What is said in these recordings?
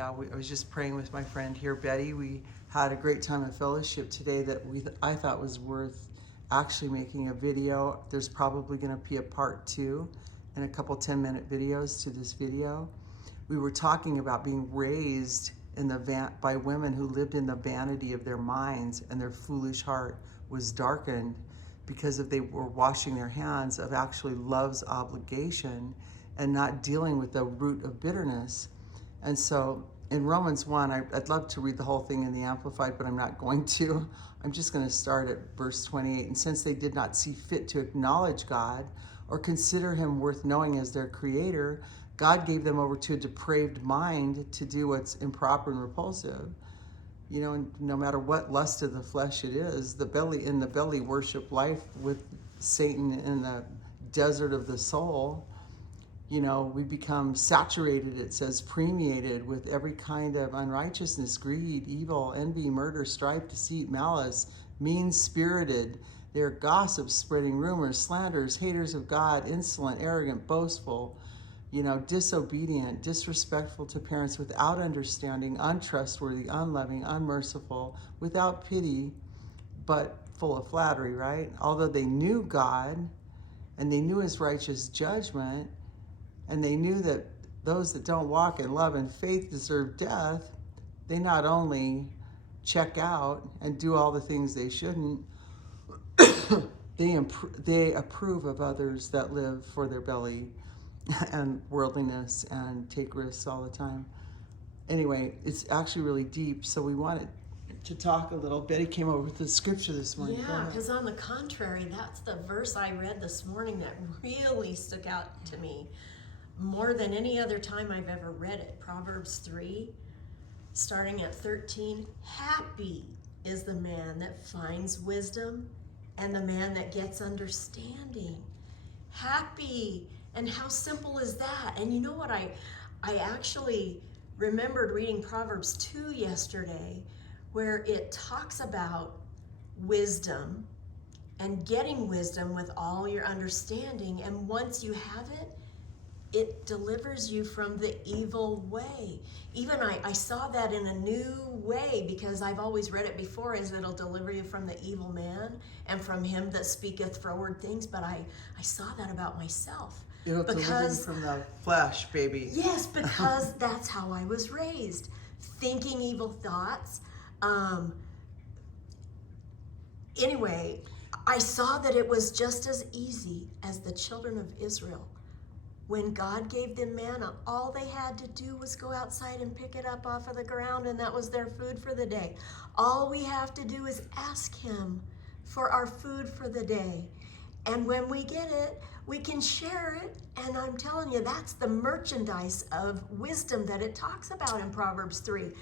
I was just praying with my friend here, Betty. We had a great time of fellowship today that I thought was worth actually making a video. There's probably going to be a part 2 and a couple 10-minute videos to this video. We were talking about being raised in by women who lived in the vanity of their minds, and their foolish heart was darkened because they were washing their hands of actually love's obligation and not dealing with the root of bitterness. And so in Romans 1, I'd love to read the whole thing in the Amplified, but I'm not going to. I'm just going to start at verse 28. And since they did not see fit to acknowledge God or consider him worth knowing as their creator, God gave them over to a depraved mind to do what's improper and repulsive. You know, and no matter what lust of the flesh it is, the belly worship life with Satan in the desert of the soul. You know, we become saturated, it says, permeated with every kind of unrighteousness, greed, evil, envy, murder, strife, deceit, malice, mean-spirited. They're gossips, spreading rumors, slanders, haters of God, insolent, arrogant, boastful, you know, disobedient, disrespectful to parents, without understanding, untrustworthy, unloving, unmerciful, without pity, but full of flattery, right? Although they knew God and they knew his righteous judgment, and they knew that those that don't walk in love and faith deserve death, they not only check out and do all the things they shouldn't, they approve of others that live for their belly and worldliness and take risks all the time. Anyway, it's actually really deep, so we wanted to talk a little. Betty came over with the scripture this morning. Yeah, because on the contrary, that's the verse I read this morning that really stuck out to me more than any other time I've ever read it. Proverbs 3, starting at 13. Happy is the man that finds wisdom and the man that gets understanding. Happy, and how simple is that? And you know what, I actually remembered reading Proverbs 2 yesterday, where it talks about wisdom and getting wisdom with all your understanding, and once you have it, it delivers you from the evil way. Even I saw that in a new way, because I've always read it before as it'll deliver you from the evil man and from him that speaketh froward things, but I saw that about myself. It'll deliver you from the flesh, baby. Yes, because that's how I was raised. Thinking evil thoughts. Anyway, I saw that it was just as easy as the children of Israel. When God gave them manna, all they had to do was go outside and pick it up off of the ground, and that was their food for the day. All we have to do is ask him for our food for the day. And when we get it, we can share it. And I'm telling you, that's the merchandise of wisdom that it talks about in Proverbs 3.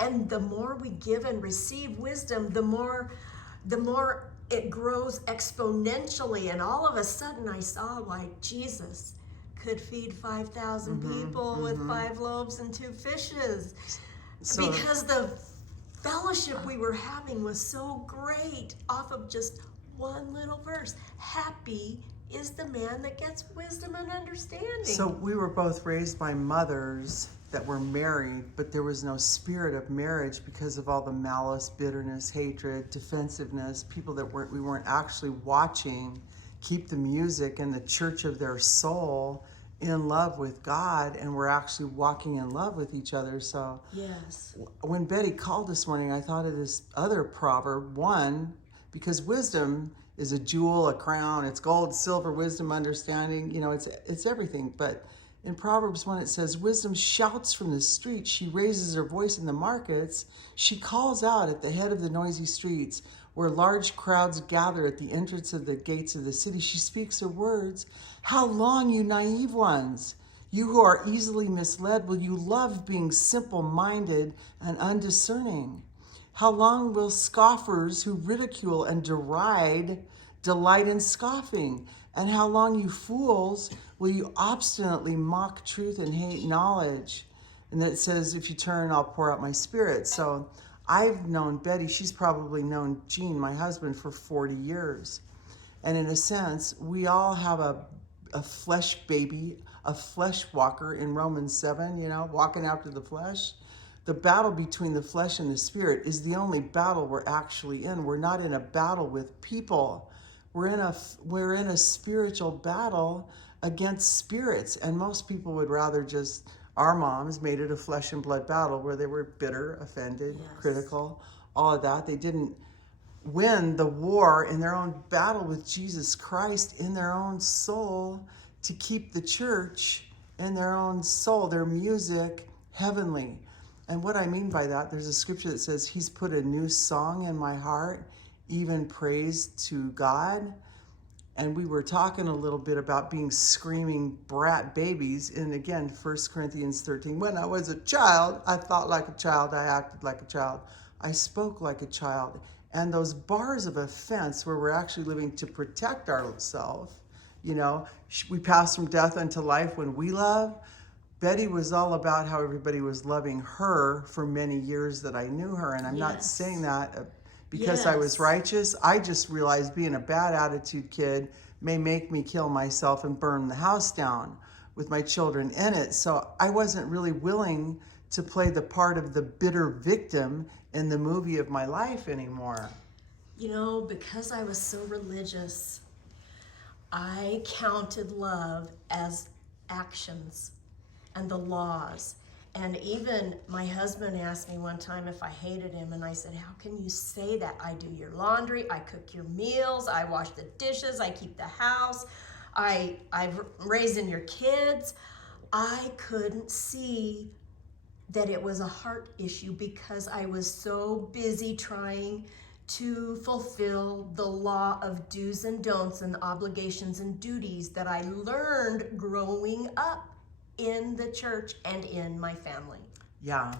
And the more we give and receive wisdom, the more it grows exponentially. And all of a sudden I saw why Jesus could feed 5,000 people with 5 loaves and 2 fishes. Because the fellowship we were having was so great off of just one little verse. Happy is the man that gets wisdom and understanding. So we were both raised by mothers that were married, but there was no spirit of marriage because of all the malice, bitterness, hatred, defensiveness, people that we weren't actually watching keep the music and the church of their soul in love with God, and we're actually walking in love with each other. So yes, when Betty called this morning, I thought of this other proverb, 1, because wisdom is a jewel, a crown, it's gold, silver, wisdom, understanding, you know, it's everything. But in Proverbs 1, it says, wisdom shouts from the streets, she raises her voice in the markets, she calls out at the head of the noisy streets, where large crowds gather at the entrance of the gates of the city. She speaks her words. How long, you naive ones? You who are easily misled, will you love being simple-minded and undiscerning? How long will scoffers who ridicule and deride delight in scoffing? And how long, you fools, will you obstinately mock truth and hate knowledge? And then it says, if you turn, I'll pour out my spirit. So I've known Betty, she's probably known Gene, my husband, for 40 years. And in a sense, we all have a flesh baby, a flesh walker in Romans 7, you know, walking after the flesh. The battle between the flesh and the spirit is the only battle we're actually in. We're not in a battle with people. We're in a spiritual battle against spirits. And most people would rather just, our moms made it a flesh and blood battle where they were bitter, offended, Yes. critical, all of that. They didn't win the war in their own battle with Jesus Christ in their own soul to keep the church in their own soul, their music heavenly. And what I mean by that, there's a scripture that says, He's put a new song in my heart, even praise to God. And we were talking a little bit about being screaming brat babies. And again, 1 Corinthians 13, when I was a child, I thought like a child, I acted like a child, I spoke like a child. And those bars of offense where we're actually living to protect ourselves, you know, we pass from death unto life when we love. Betty was all about how everybody was loving her for many years that I knew her. And I'm not saying that because I was righteous. I just realized being a bad attitude kid may make me kill myself and burn the house down with my children in it. So I wasn't really willing to play the part of the bitter victim in the movie of my life anymore. You know, because I was so religious, I counted love as actions and the laws. And even my husband asked me one time if I hated him, and I said, how can you say that? I do your laundry, I cook your meals, I wash the dishes, I keep the house, I'm raising your kids. I couldn't see that it was a heart issue because I was so busy trying to fulfill the law of do's and don'ts and obligations and duties that I learned growing up in the church and in my family. Yeah.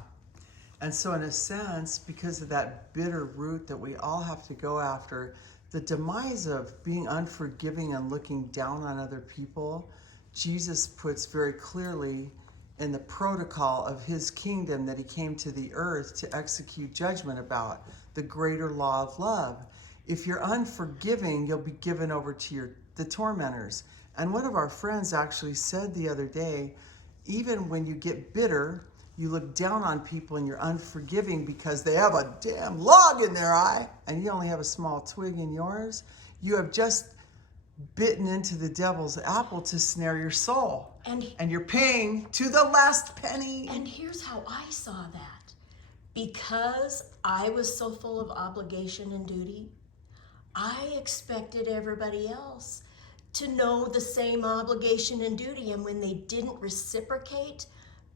And so in a sense, because of that bitter root that we all have to go after, the demise of being unforgiving and looking down on other people, Jesus puts very clearly in the protocol of his kingdom that he came to the earth to execute judgment about, the greater law of love. If you're unforgiving, you'll be given over to the tormentors. And one of our friends actually said the other day, even when you get bitter, you look down on people and you're unforgiving because they have a damn log in their eye and you only have a small twig in yours. You have just bitten into the devil's apple to snare your soul. And you're paying to the last penny. And here's how I saw that. Because I was so full of obligation and duty, I expected everybody else to know the same obligation and duty. And when they didn't reciprocate,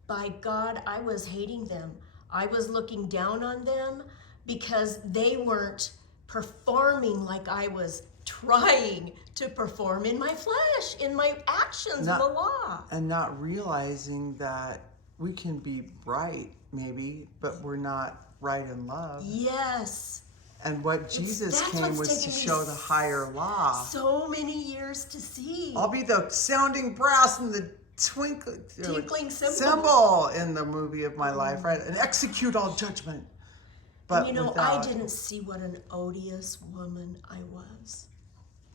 by God, I was hating them. I was looking down on them because they weren't performing like I was trying to perform in my flesh, in my actions, in the law. And not realizing that we can be right, maybe, but we're not right in love. Yes. And what Jesus came was to show the higher law. So many years to see. I'll be the sounding brass and the tinkling cymbal in the movie of my life, right? And execute all judgment. But you know, I didn't see what an odious woman I was.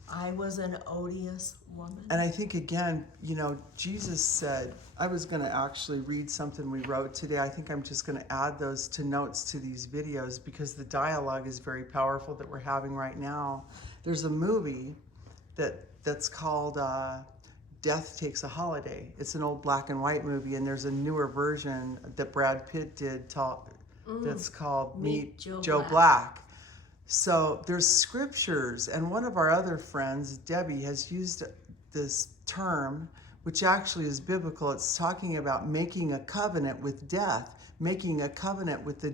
I was an odious woman. And I think, again, you know, Jesus said, I was going to actually read something we wrote today. I think I'm just going to add those to notes to these videos because the dialogue is very powerful that we're having right now. There's a movie that's called Death Takes a Holiday. It's an old black and white movie, and there's a newer version that Brad Pitt did that's called Meet Joe Black. So there's scriptures, and one of our other friends, Debbie, has used this term, which actually is biblical. It's talking about making a covenant with death, making a covenant with the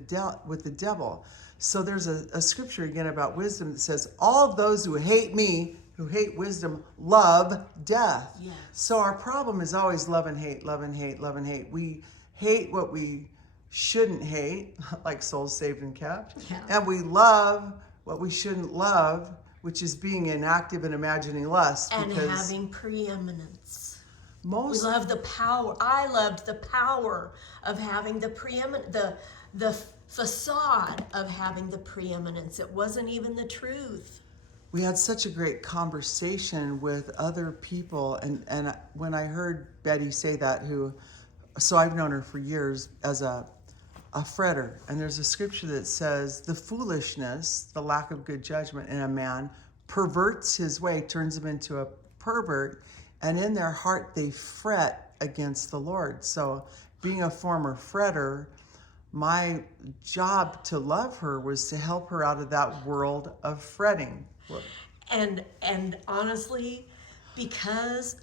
devil. So there's a scripture again about wisdom that says, all of those who hate me, who hate wisdom, love death. Yes. So our problem is always love and hate, love and hate, love and hate. We hate what we shouldn't hate, like souls saved and kept. Yeah. And we love what we shouldn't love, which is being inactive and imagining lust. And having preeminence. We Most love the power. I loved the power of having the the facade of having the preeminence. It wasn't even the truth. we had such a great conversation with other people, and when I heard Betty say that, so I've known her for years as a a fretter. And there's a scripture that says the foolishness, the lack of good judgment in a man perverts his way, turns him into a pervert, and in their heart they fret against the Lord. So being a former fretter, my job to love her was to help her out of that world of fretting. And honestly, because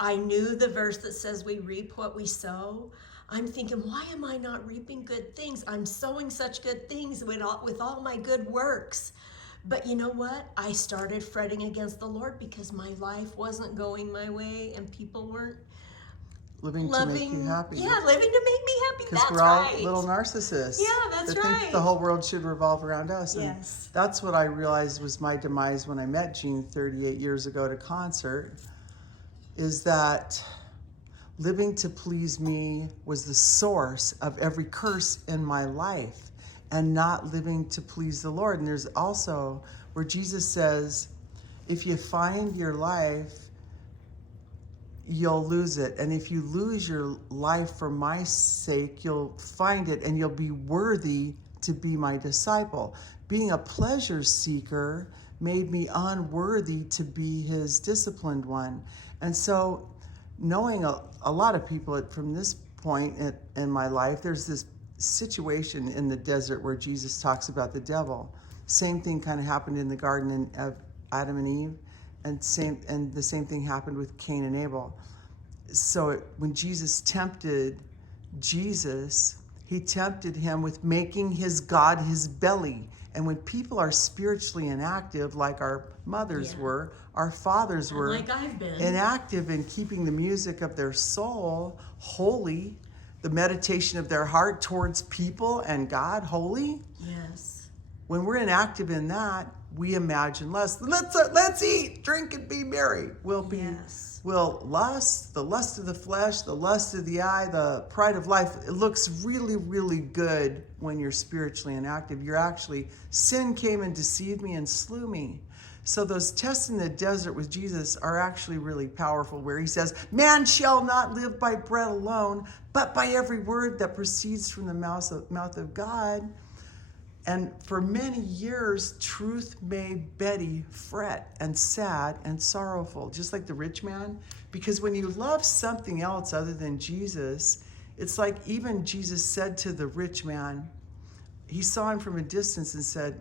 I knew the verse that says we reap what we sow, I'm thinking, why am I not reaping good things? I'm sowing such good things with all my good works. But you know what? I started fretting against the Lord because my life wasn't going my way and people weren't living to make you happy. Yeah, living to make me happy. Because we're all little narcissists. Yeah, that's that right. think the whole world should revolve around us. And yes. That's what I realized was my demise when I met Jean 38 years ago at a concert, is that living to please me was the source of every curse in my life, and not living to please the Lord. And there's also where Jesus says, if you find your life, you'll lose it. And if you lose your life for my sake, you'll find it, and you'll be worthy to be my disciple. Being a pleasure seeker made me unworthy to be his disciplined one. And so knowing a lot of people from this point in my life, there's this situation in the desert where Jesus talks about the devil. Same thing kind of happened in the garden of Adam and Eve, and the same thing happened with Cain and Abel. So when Jesus tempted Jesus, he tempted him with making his God his belly. And when people are spiritually inactive, like our mothers were, our fathers were, like I've been, inactive in keeping the music of their soul holy, the meditation of their heart towards people and God holy. Yes. When we're inactive in that, we imagine less. Let's eat, drink, and be merry. We'll lust, the lust of the flesh, the lust of the eye, the pride of life. It looks really, really good when you're spiritually inactive. You're actually, sin came and deceived me and slew me. So those tests in the desert with Jesus are actually really powerful, where he says, man shall not live by bread alone, but by every word that proceeds from the mouth of God. And for many years, truth made Betty fret and sad and sorrowful, just like the rich man. Because when you love something else other than Jesus, it's like even Jesus said to the rich man, he saw him from a distance and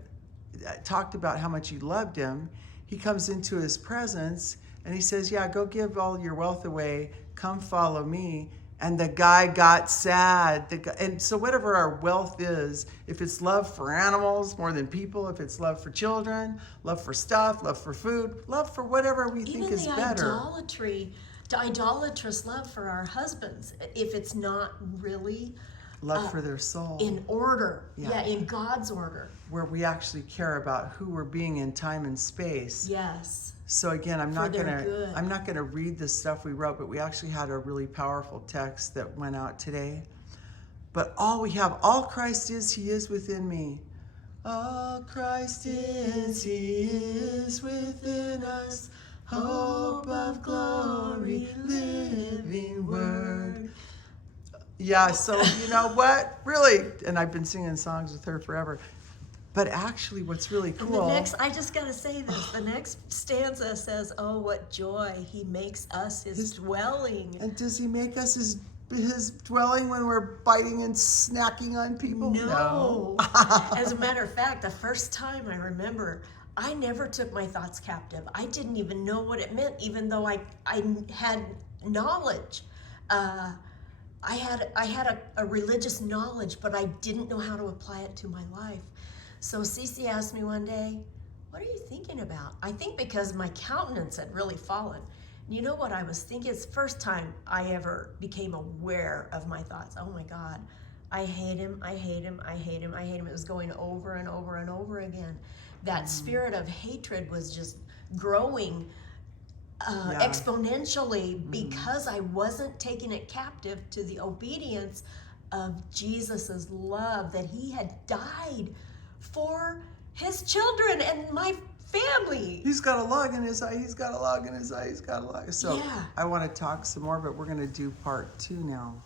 talked about how much he loved him. He comes into his presence and he says, yeah, go give all your wealth away. Come follow me. And the guy got sad. And so whatever our wealth is, if it's love for animals more than people, if it's love for children, love for stuff, love for food, love for whatever we think is better. Even the idolatrous love for our husbands, if it's not really love for their soul. In order. Yeah, in God's order. Where we actually care about who we're being in time and space. Yes. So again, I'm not gonna read the stuff we wrote, but we actually had a really powerful text that went out today. But all Christ is, he is within me. All Christ is, he is within us. Hope of glory, living word. Yeah, so you know what? Really, and I've been singing songs with her forever. But actually, what's really cool... I just got to say this. The next stanza says, oh, what joy. He makes us his dwelling. And does he make us his dwelling when we're biting and snacking on people? No. As a matter of fact, the first time I remember, I never took my thoughts captive. I didn't even know what it meant, even though I had knowledge. I had a religious knowledge, but I didn't know how to apply it to my life. So Cece asked me one day, what are you thinking about? I think because my countenance had really fallen. You know what I was thinking? It's the first time I ever became aware of my thoughts. Oh my God, I hate him, I hate him, I hate him, I hate him. It was going over and over and over again. That spirit of hatred was just growing exponentially because I wasn't taking it captive to the obedience of Jesus's love, that he had died for his children and my family. He's got a log in his eye, he's got a log in his eye, he's got a log. So yeah. I want to talk some more, but we're going to do part 2 now.